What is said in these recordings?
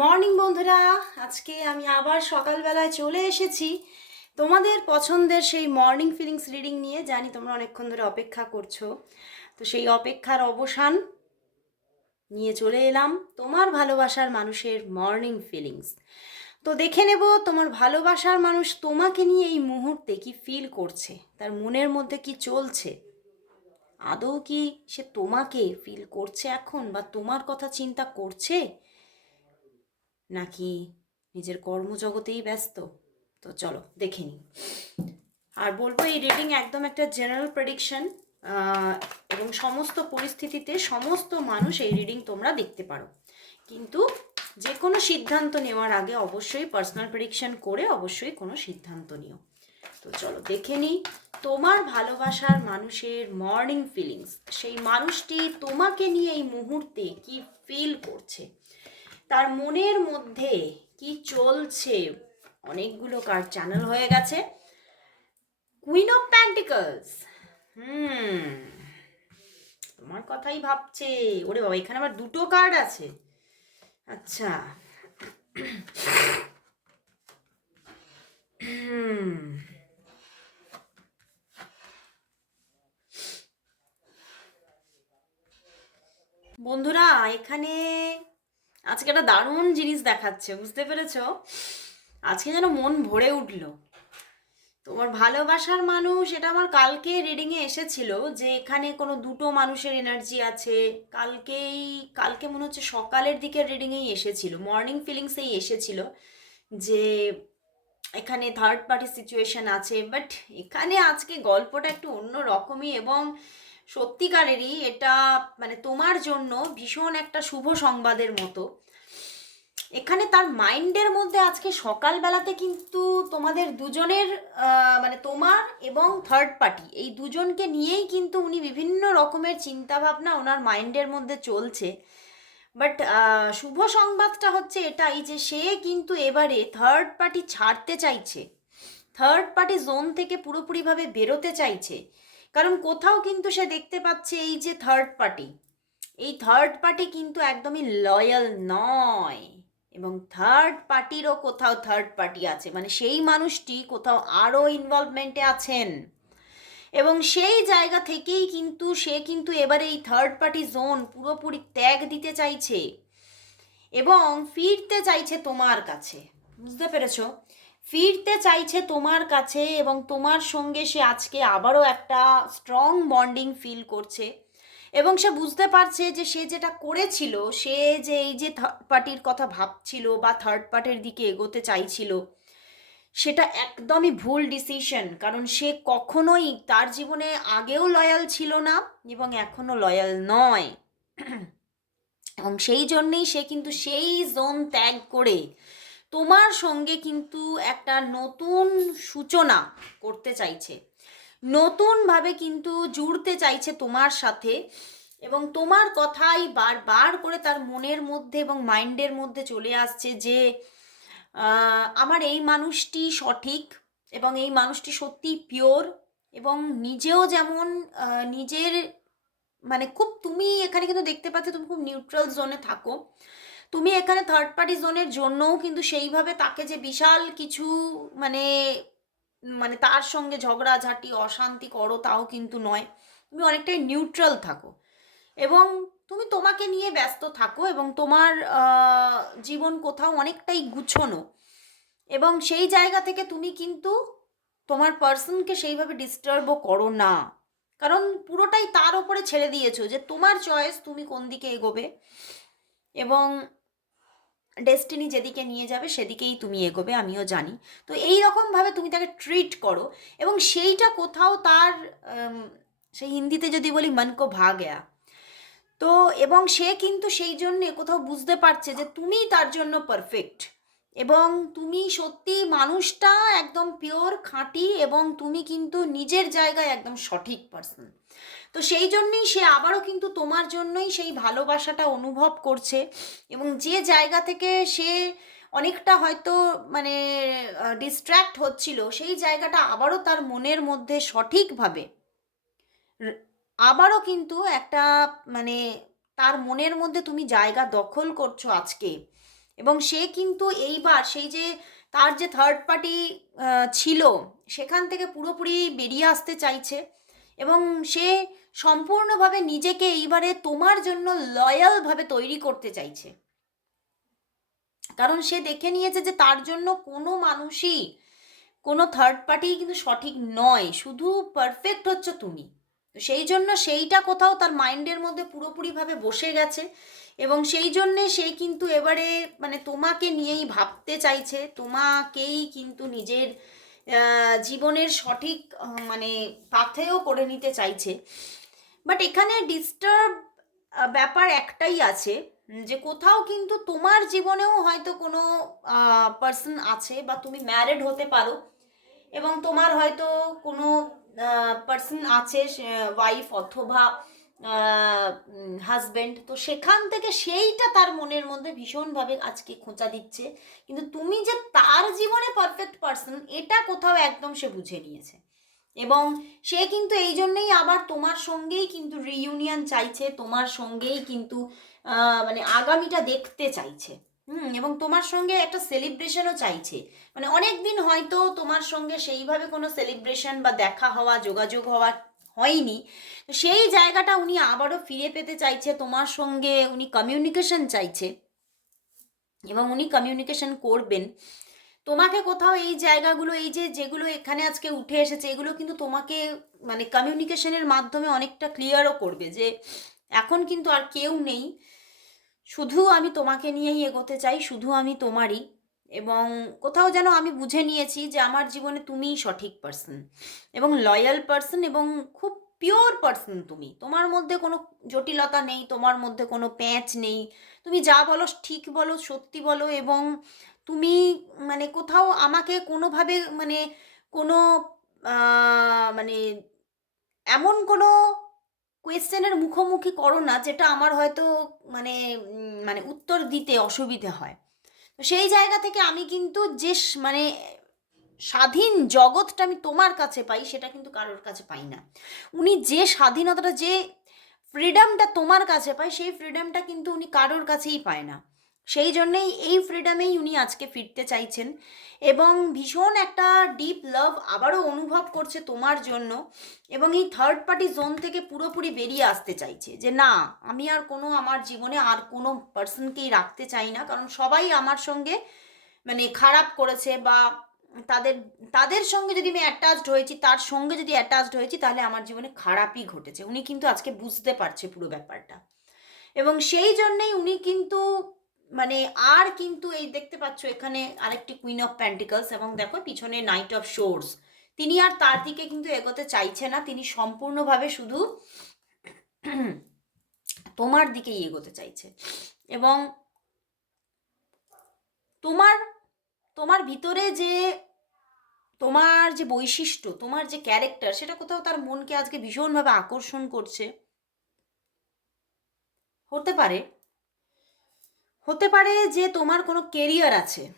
Morning বন্ধুরা, আজকে আমি আবার সকালবেলায় চলে এসেছি। তোমাদের পছন্দের সেই মর্নিং ফিলিংস রিডিং নিয়ে, জানি তোমরা অনেকক্ষণ ধরে অপেক্ষা করছ। তো সেই অপেক্ষার অবসান নিয়ে চলে এলাম তোমার ভালোবাসার মানুষের মর্নিং ফিলিংস। তো দেখে নেব তোমার ভালোবাসার মানুষ তোমাকে নিয়ে এই মুহূর্তে কি ফিল করছে, তার মনের মধ্যে কি চলছে? আদৌ কি সে তোমাকে ফিল করছে এখন বা তোমার কথা চিন্তা করছে? নাকি নিজের কর্মজগতেই ব্যস্ত? তো চলো, দেখে নিই। আর বলব, এই রিডিং একদম একটা জেনারেল প্রেডিকশন এবং সমস্ত পরিস্থিতিতে সমস্ত মানুষ এই রিডিং তোমরা দেখতে পারো। কিন্তু যে কোনো সিদ্ধান্ত নেওয়ার আগে অবশ্যই পার্সোনাল প্রেডিকশন করে অবশ্যই কোনো সিদ্ধান্ত নিও। তো চলো, দেখে নিই, তোমার ভালোবাসার মানুষের মর্নিং ফিলিংস সেই মানুষটি তোমাকে নিয়ে এই মুহূর্তে কি ফিল করছে? তার মনের মধ্যে কি চলছে? অনেকগুলো কার্ড চ্যানেল হয়ে গেছে। কুইন অফ প্যান্টিকলস হুম, তোমার কথাই ভাবছে। ওরে বাবা, এখানে আবার দুটো কার্ড আছে। আচ্ছা। বন্ধুরা, এখানে আজকে একটা দারুণ জিনিস দেখাচ্ছে, বুঝতে পেরেছ? আজকে যেন মন ভরে উঠল। তোমার ভালোবাসার মানুষ, এটা আমার কালকে রিডিংয়ে এসেছিল যে এখানে কোনো দুটো মানুষের এনার্জি আছে। কালকেই, কালকে মনে হচ্ছে সকালের দিকের রিডিংয়েই এসেছিল মর্নিং ফিলিংসেই এসেছিল যে এখানে থার্ড পার্টি সিচুয়েশন আছে। বাট এখানে আজকে গল্পটা একটু অন্য রকমই এবং সত্যিকারেরই এটা মানে তোমার জন্য ভীষণ একটা শুভ সংবাদের মতো। এখানে তার মাইন্ডের মধ্যে আজকে সকালবেলাতে কিন্তু তোমাদের দুজনের মানে তোমার এবং থার্ড পার্টি এই দুজনকে নিয়েই কিন্তু উনি বিভিন্ন রকমের চিন্তাভাবনা ওনার মাইন্ডের মধ্যে চলছে। বাট শুভ সংবাদটা হচ্ছে এটাই যে সে কিন্তু এবারে থার্ড পার্টি ছাড়তে চাইছে। থার্ড পার্টি জোন থেকে পুরোপুরিভাবে বেরোতে চাইছে। কারণ কোথাও কিন্তু সে দেখতে পাচ্ছে এই যে থার্ড পার্টি এই থার্ড পার্টি কিন্তু একদমই লয়াল নয়। এবং থার্ড পার্টিরও কোথাও থার্ড পার্টি আছে। মানে সেই মানুষটি কোথাও আরও ইনভলভমেন্টে আছেন। এবং সেই জায়গা থেকেই কিন্তু সে কিন্তু এবারে এই থার্ড পার্টি জোন পুরোপুরি ত্যাগ দিতে চাইছে। এবং ফিরতে চাইছে তোমার কাছে। বুঝতে পেরেছ? ফিরতে চাইছে তোমার কাছে এবং তোমার সঙ্গে সে আজকে আবারও একটা স্ট্রং বন্ডিং ফিল করছে। এবং সে বুঝতে পারছে যে সে যেটা করেছিল, সে যে এই যে থার্ড পার্টির কথা ভাবছিল বা থার্ড পার্টির দিকে এগোতে চাইছিল, সেটা একদমই ভুল ডিসিশন কারণ সে কখনোই তার জীবনে আগেও লয়াল ছিল না এবং এখনও লয়াল নয়। এবং সেই জন্যেই সে কিন্তু সেই জোন ত্যাগ করে তোমার সঙ্গে কিন্তু একটা নতুন সূচনা করতে চাইছে। নতুনভাবে কিন্তু জুড়তে চাইছে তোমার সাথে এবং তোমার কথাই বারবার করে তার মনের মধ্যে এবং মাইন্ডের মধ্যে চলে আসছে যে আমার এই মানুষটি সঠিক এবং এই মানুষটি সত্যি পিওর এবং নিজেও যেমন নিজের মানে খুব তুমি এখানে কিন্তু দেখতে পাচ্ছ তুমি খুব নিউট্রাল জোনে থাকো। তুমি এখানে থার্ড পার্টি জোনের জন্যও কিন্তু সেইভাবে তাকে যে বিশাল কিছু মানে মানে তার সঙ্গে ঝগড়াঝাটি অশান্তি করো তাও কিন্তু নয়। তুমি অনেকটাই নিউট্রাল থাকো। এবং তুমি তোমাকে নিয়ে ব্যস্ত থাকো এবং তোমার জীবন কোথাও অনেকটাই গুছোনো। এবং সেই জায়গা থেকে তুমি কিন্তু তোমার পার্সনকে সেইভাবে ডিস্টার্বও করো না। কারণ পুরোটাই তার ওপরে ছেড়ে দিয়েছ যে তোমার চয়েস তুমি কোন দিকে এগোবে। এবং ডেস্টিনি যেদিকে নিয়ে যাবে, সেদিকেই তুমি এগোবে, আমিও জানি। তো এই রকমভাবে তুমি তাকে ট্রিট করো এবং সেইটা কোথাও তার সেই হিন্দিতে যদি বলি মন কো ভা গেয়া। তো এবং সে কিন্তু সেই জন্যে কোথাও বুঝতে পারছে যে তুমি তার জন্য পারফেক্ট এবং তুমি সত্যি মানুষটা একদম পিওর খাঁটি এবং তুমি কিন্তু নিজের জায়গায় একদম সঠিক পার্সন তো সেই জন্যেই সে আবারও কিন্তু তোমার জন্যই সেই ভালোবাসাটা অনুভব করছে এবং যে জায়গা থেকে সে অনেকটা হয়তো মানে ডিস্ট্র্যাক্ট হচ্ছিল, সেই জায়গাটা আবারও তার মনের মধ্যে সঠিকভাবে আবারও কিন্তু একটা মানে তার মনের মধ্যে তুমি জায়গা দখল করছ আজকে। এবং সে কিন্তু এইবার সেই যে তার যে থার্ড পার্টি ছিল, সেখান থেকে পুরোপুরি বেরিয়ে আসতে চাইছে। এবং সে সম্পূর্ণভাবে নিজেকে এইবারে তোমার জন্য লয়ালভাবে তৈরি করতে চাইছে। কারণ সে দেখে নিয়েছে যে তার জন্য কোনো মানুষই, কোনো থার্ড পার্টি কিন্তু সঠিক নয়, শুধু পারফেক্ট হচ্ছে তুমি। তো সেই জন্য সেইটা কোথাও তার মাইন্ডের মধ্যে পুরোপুরিভাবে বসে গেছে এবং সেই জন্যে সে কিন্তু এবারে মানে তোমাকে নিয়েই ভাবতে চাইছে, তোমাকেই কিন্তু নিজের জীবনের সঠিক মানে পাথেও করে নিতে চাইছে। বাট এখানে ডিস্টার্ব ব্যাপার একটাই আছে, যে কোথাও কিন্তু তোমার জীবনেও হয়তো কোনো পার্সন আছে বা তুমি ম্যারেড হতে পারো এবং তোমার হয়তো কোনো পার্সন আছে ওয়াইফ অথবা হাজবেন্ড তো সেখান থেকে সেইটা তার মনের মধ্যে ভীষণভাবে আজকে খোঁচা দিচ্ছে। কিন্তু তুমি যে তার জীবনে পারফেক্ট পার্সন এটা কোথাও একদম সে বুঝে নিয়েছে। এবং সে কিন্তু এই জন্যেই আবার তোমার সঙ্গেই কিন্তু রিইউনিয়ন চাইছে, তোমার সঙ্গেই কিন্তু মানে আগামীটা দেখতে চাইছে। হুম, এবং তোমার সঙ্গে একটা সেলিব্রেশনও চাইছে। মানে অনেক দিন হয়তো তোমার সঙ্গে সেইভাবে কোনো সেলিব্রেশন বা দেখা হওয়া, যোগাযোগ হওয়া হয়নি। তো সেই জায়গাটা উনি আবারও ফিরে পেতে চাইছে, তোমার সঙ্গে উনি কমিউনিকেশন চাইছে এবং উনি কমিউনিকেশন করবেন। তোমাকে কোথাও এই জায়গাগুলো, এই যে যেগুলো এখানে আজকে উঠে এসেছে, এগুলো কিন্তু তোমাকে মানে কমিউনিকেশনের মাধ্যমে অনেকটা ক্লিয়ারও করবে যে এখন কিন্তু আর কেউ নেই। শুধু আমি তোমাকে নিয়েই এগোতে চাই, শুধু আমি তোমারই। এবং কোথাও যেন আমি বুঝে নিয়েছি যে আমার জীবনে তুমিই সঠিক পার্সন এবং লয়াল পার্সন এবং খুব পিওর পার্সন তুমি। তোমার মধ্যে কোনো জটিলতা নেই, তোমার মধ্যে কোনো প্যাঁচ নেই। তুমি যা বলো ঠিক বলো, সত্যি বলো এবং তুমি মানে কোথাও আমাকে কোনোভাবে মানে কোনো মানে এমন কোনো কোয়েশ্চেনের মুখোমুখি করো না যেটা আমার হয়তো মানে মানে উত্তর দিতে অসুবিধে হয়। তো সেই জায়গা থেকে আমি কিন্তু যে মানে স্বাধীন জগৎটা আমি তোমার কাছে পাই, সেটা কিন্তু কারোর কাছে পাই না। উনি যে স্বাধীনতাটা, যে ফ্রিডমটা তোমার কাছে পায়, সেই ফ্রিডমটা কিন্তু উনি কারোর কাছেই পায় না। সেই জন্যেই এই ফ্রিডমেই উনি আজকে ফিরতে চাইছেন এবং ভীষণ একটা ডিপ লাভ আবারও অনুভব করছে তোমার জন্য এবং এই থার্ড পার্টি জোন থেকে পুরোপুরি বেরিয়ে আসতে চাইছে যে না, আমি আর কোনো আমার জীবনে আর কোনো পার্সনকেই রাখতে চাই না। কারণ সবাই আমার সঙ্গে মানে খারাপ করেছে বা তাদের তাদের সঙ্গে যদি আমি অ্যাটাচড হয়েছি, তার সঙ্গে যদি অ্যাটাচড হয়েছি, তাহলে আমার জীবনে খারাপই ঘটেছে। উনি কিন্তু আজকে বুঝতে পারছে পুরো ব্যাপারটা। এবং সেই জন্যেই উনি কিন্তু মানে আর কিন্তু এই দেখতে পাচ্ছ এখানে আরেকটি কুইন অফ প্যান্টিকলস এবং দেখো পিছনে নাইট অফ শোর্স তিনি আর তার দিকে কিন্তু এগোতে চাইছে না, তিনি সম্পূর্ণভাবে শুধু তোমার দিকেই এগোতে চাইছে। এবং তোমার তোমার ভিতরে যে তোমার যে বৈশিষ্ট্য, তোমার যে ক্যারেক্টার সেটা কোথাও তার মনকে আজকে ভীষণভাবে আকর্ষণ করছে। হতে পারে। হতে পারে যে তোমার কোনো কেরিয়ার আছে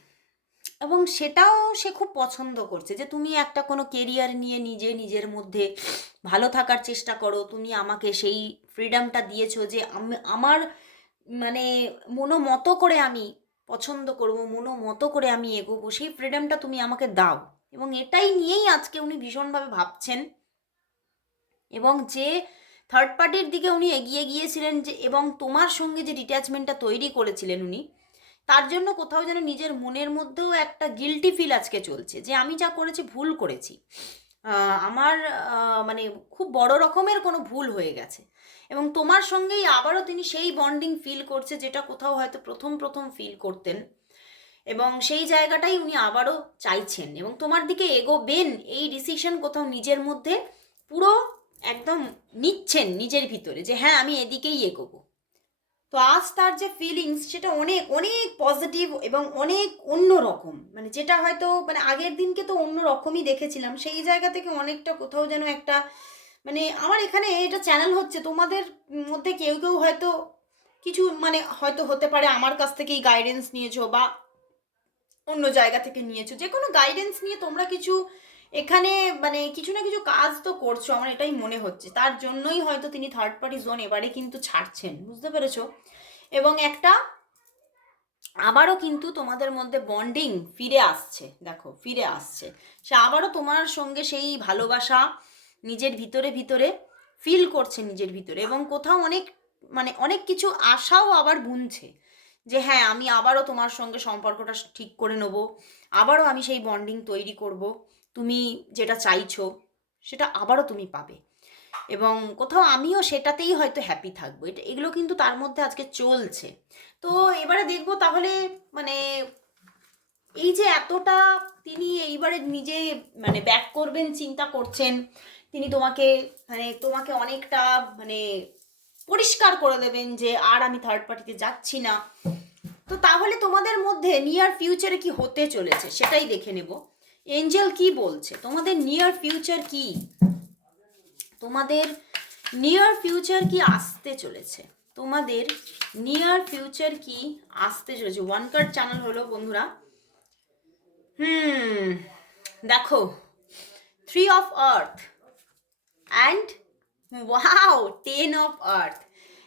এবং সেটাও সে খুব পছন্দ করছে যে তুমি একটা কোনো কেরিয়ার নিয়ে নিজে নিজের মধ্যে ভালো থাকার চেষ্টা করো। তুমি আমাকে সেই ফ্রিডমটা দিয়েছ যে আমি, আমার মানে মনো মতো করে আমি পছন্দ করব, মনো মতো করে আমি এগোবো, সেই ফ্রিডমটা তুমি আমাকে দাও। এবং এটাই নিয়েই আজকে উনি ভীষণভাবে ভাবছেন। এবং যে থার্ড পার্টির দিকে উনি এগিয়ে গিয়েছিলেন যে, এবং তোমার সঙ্গে যে ডিট্যাচমেন্টটা তৈরি করেছিলেন উনি, তার জন্য কোথাও যেন নিজের মনের মধ্যেও একটা গিলটি ফিল আজকে চলছে যে, আমি যা করেছি ভুল করেছি। আমার মানে খুব বড় রকমের কোনো ভুল হয়ে গেছে। এবং তোমার সঙ্গেই আবারও তিনি সেই বন্ডিং ফিল করছে যেটা কোথাও হয়তো প্রথম প্রথম ফিল করতেন। এবং সেই জায়গাটাই উনি আবারও চাইছেন। এবং তোমার দিকে এগোবেন, এই ডিসিশন কোথাও নিজের মধ্যে পুরো একদম নিচ্ছেন নিজের ভিতরে যে হ্যাঁ আমি এদিকেই এগোবো। তো আজ তার যে ফিলিংস সেটা অনেক অনেক পজিটিভ এবং অনেক অন্য রকম মানে যেটা হয়তো মানে আগের দিনকে তো অন্য রকমই দেখেছিলাম। সেই জায়গা থেকে অনেকটা কোথাও যেন একটা মানে আমার এখানে এটা চ্যানেল হচ্ছে, তোমাদের মধ্যে কেউ কেউ হয়তো কিছু মানে হয়তো হতে পারে আমার কাছ থেকেই গাইডেন্স নিয়েছো বা অন্য জায়গা থেকে নিয়েছো। যে কোনো গাইডেন্স নিয়ে তোমরা কিছু এখানে মানে কিছু না কিছু কাজ তো করছ, আমার এটাই মনে হচ্ছে। তার জন্যই হয়তো তিনি থার্ড পার্টি জোন এবারে কিন্তু ছাড়ছেন, বুঝতে পেরেছ? এবং একটা, আবারও কিন্তু তোমাদের মধ্যে বন্ডিং ফিরে আসছে, দেখো, ফিরে আসছে। সে আবারও তোমার সঙ্গে সেই ভালোবাসা নিজের ভিতরে ভিতরে ফিল করছে নিজের ভিতরে, এবং কোথাও অনেক মানে অনেক কিছু আশাও আবার বুনছে যে হ্যাঁ আমি আবারও তোমার সঙ্গে সম্পর্কটা ঠিক করে নেব, আবারও আমি সেই বন্ডিং তৈরি করব। তুমি যেটা চাইছো, সেটা আবারও তুমি পাবে। এবং কোথাও আমিও সেটাতেই হয়তো হ্যাপি থাকব। এটা, এগুলো কিন্তু তার মধ্যে আজকে চলছে। তো এবারে দেখব তাহলে মানে এই যে এতটা তিনি এইবারে নিজে মানে ব্যাক করবেন, চিন্তা করছেন, তিনি তোমাকে মানে তোমাকে অনেকটা মানে পরিষ্কার করে দেবেন যে আর আমি থার্ড পার্টিতে যাচ্ছি না। তো তাহলে তোমাদের মধ্যে নিয়ার ফিউচারে কি হতে চলেছে, সেটাই দেখে নেব। এঞ্জেল কি বলছে? তোমাদের নিয়ার ফিউচার কি? তোমাদের নিয়ার ফিউচার কি আসতে চলেছে? তোমাদের নিয়ার ফিউচার কি আসতে চলেছে? ওয়ান কার্ড চ্যানেল হলো, বন্ধুরা। হুম, দেখো। Three of earth and wow ten of earth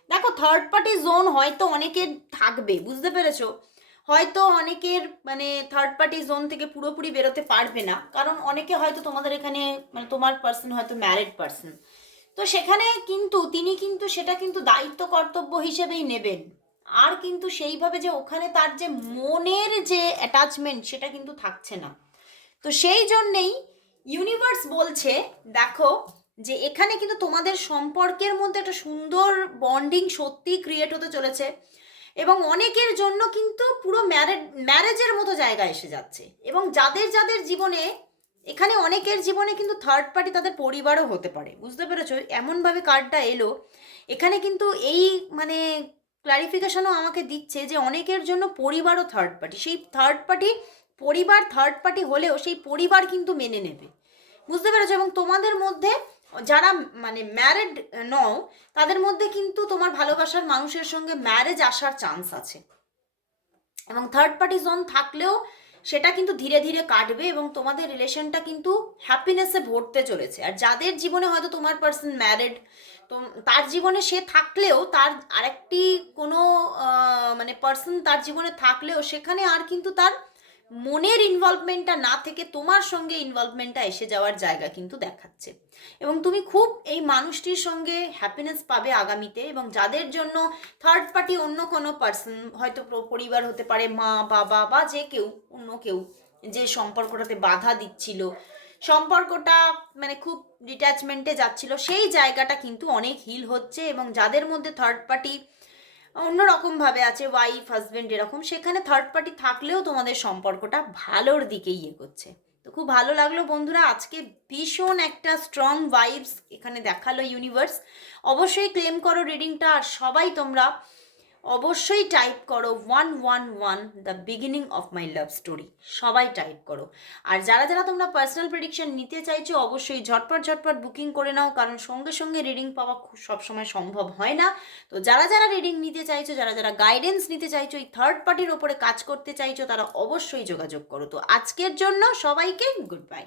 দেখো থার্ড পার্টি জোন হয়তো অনেকের থাকবে, বুঝতে পেরেছ? হয়তো অনেকের মানে থার্ড পার্টি জোন থেকে পুরোপুরি বেরোতে পারবে না। কারণ অনেকে হয়তো তোমাদের এখানে মানে তোমার পার্সন হয়তো ম্যারিড পার্সন তো সেখানে কিন্তু, তিনি কিন্তু সেটা কিন্তু দায়িত্ব কর্তব্য হিসেবেই নেবেন। আর কিন্তু সেইভাবে যে ওখানে তার যে মনের যে অ্যাটাচমেন্ট সেটা কিন্তু থাকছে না। তো সেই জন্যেই ইউনিভার্স বলছে, দেখো, যে এখানে কিন্তু তোমাদের সম্পর্কের মধ্যে একটা সুন্দর বন্ডিং সত্যি ক্রিয়েট হতে চলেছে। এবং অনেকের জন্য কিন্তু পুরো ম্যারেজ ম্যারেজের মতো জায়গা এসে যাচ্ছে। এবং যাদের যাদের জীবনে, এখানে অনেকের জীবনে কিন্তু থার্ড পার্টি তাদের পরিবারও হতে পারে। বুঝতে পেরেছ? এমনভাবে কার্ডটা এলো। এখানে কিন্তু এই মানে ক্লারিফিকেশনও আমাকে দিচ্ছে যে অনেকের জন্য পরিবারও থার্ড পার্টি সেই থার্ড পার্টি পরিবার থার্ড পার্টি হলেও সেই পরিবার কিন্তু মেনে নেবে। বুঝতে পেরেছ? এবং তোমাদের মধ্যে যারা মানে ম্যারিড নও, তাদের মধ্যে কিন্তু তোমার ভালোবাসার মানুষের সঙ্গে ম্যারেজ আসার চান্স আছে। এবং থার্ড পার্টি জোন থাকলেও সেটা কিন্তু ধীরে ধীরে কাটবে এবং তোমাদের রিলেশনটা কিন্তু হ্যাপিনেসে ভরতে চলেছে। আর যাদের জীবনে হয়তো তোমার পার্সন ম্যারেড তো তার জীবনে সে থাকলেও তার আরেকটি কোনো মানে পার্সন তার জীবনে থাকলেও সেখানে আর কিন্তু তার মনের ইনভলভমেন্টটা না থেকে তোমার সঙ্গে ইনভলভমেন্টটা এসে যাওয়ার জায়গা কিন্তু দেখাচ্ছে। এবং তুমি খুব এই মানুষটির সঙ্গে হ্যাপিনেস পাবে আগামীতে এবং যাদের জন্য থার্ড পার্টি অন্য কোনো পার্সন হয়তো পরিবার হতে পারে, মা, বাবা বা যে কেউ, অন্য কেউ যে সম্পর্কটাতে বাধা দিচ্ছিল, সম্পর্কটা মানে খুব ডিট্যাচমেন্টে যাচ্ছিল, সেই জায়গাটা কিন্তু অনেক হিল হচ্ছে এবং যাদের মধ্যে থার্ড পার্টি অন্যরকমভাবে আছে ওয়াইফ হাজব্যান্ড এরকম। সেখানে থার্ড পার্টি থাকলেও তোমাদের সম্পর্কটা ভালোর দিকে ইয়ে করছে তো খুব ভালো লাগল বন্ধুরা, আজকে ভীষণ একটা স্ট্রং ভাইবস এখানে দেখাল ইউনিভার্স অবশ্যই ক্লেম করো রিডিংটা আর সবাই তোমরা অবশ্যই টাইপ করো one one one the beginning of my love story সবাই টাইপ করো। আর যারা যারা তোমরা পার্সোনাল প্রেডিকশন নিতে চাইছো, অবশ্যই ঝটপট ঝটপট বুকিং করে নাও, কারণ সঙ্গে সঙ্গে রিডিং পাওয়া খুব সবসময় সম্ভব হয় না। তো যারা যারা রিডিং নিতে চাইছো, যারা যারা গাইডেন্স নিতে চাইছো, এই থার্ড পার্টির ওপরে কাজ করতে চাইছো, তারা অবশ্যই যোগাযোগ করো। তো আজকের জন্য সবাইকে গুড বাই